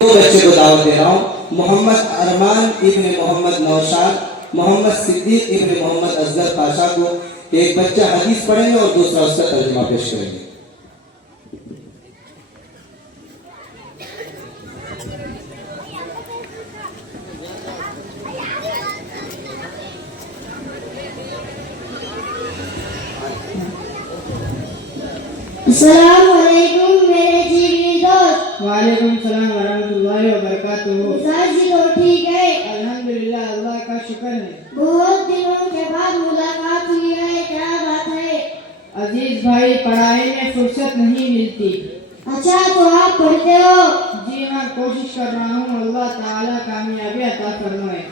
دو بچے کو دعوت دے رہا ہوں، محمد ارمان ابن محمد نوشاد، محمد صدیق ابن محمد اصغر پاشا کو ایک بچہ حدیث پڑھیں گے اور دوسرا اس کا ترجمہ پیش کریں گے۔ السلام علیکم میرے جیگری دوست۔ وعلیکم السلام ورحمۃ اللہ وبرکاتہ۔ مزاج جی تو ٹھیک ہے؟ الحمدللہ، اللہ کا شکر ہے۔ بہت دنوں کے بعد ملاقات ہوئی ہے، کیا بات ہے؟ عزیز بھائی، پڑھائی میں فرصت نہیں ملتی۔ اچھا، تو آپ پڑھتے ہو؟ جی ہاں، کوشش کر رہا ہوں، اللہ تعالیٰ کامیابی عطا فرمائے۔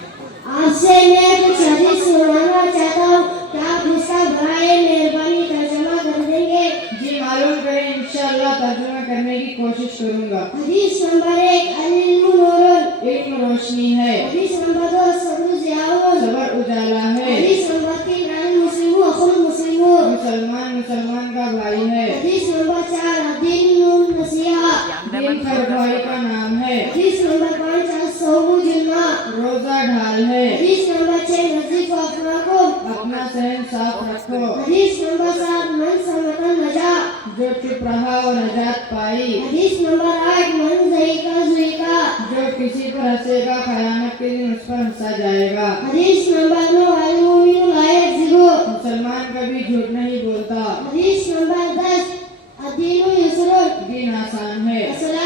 آپ سے میں کچھ حدیث سنوانا چاہتا ہوں، کیا آپ اس کا برائے مہربانی ترجمہ کر دیں گے؟ جی معلوم کریں، انشاءاللہ ترجمہ کرنے کی کوشش کروں گا۔ حدیث نمبر 1، العلم نور، علم روشنی ہے، حدیث نمبر 2، صبر ضیاء، صبر اجالا ہے، حدیث نمبر 3، المسلم اخو المسلم، مسلمان مسلمان کا بھائی ہے، حدیث نمبر 4، الدین النصیحہ، دین ہر بھائی کا نام ہے، حدیث نمبر 5، الصوم جنہ، روزہ ڈھال ہے، حدیث نمبر 6، نظیف افراکم، اپنا ذہن صاف رکھو، حدیث نمبر 7، من سمت النجا، جو چپ رہا اور نجات پائی، حدیث نمبر 8، من زہیکا زہیکا، جو کسی پر ہنسے گا قیامت کے دن اس پر ہنسا جائے گا، حدیث نمبر 9، المؤمن لا یکذب، مسلمان کبھی جھوٹ نہیں بولتا، حدیث نمبر 10، الدین یسر، دین آسان ہے، السلام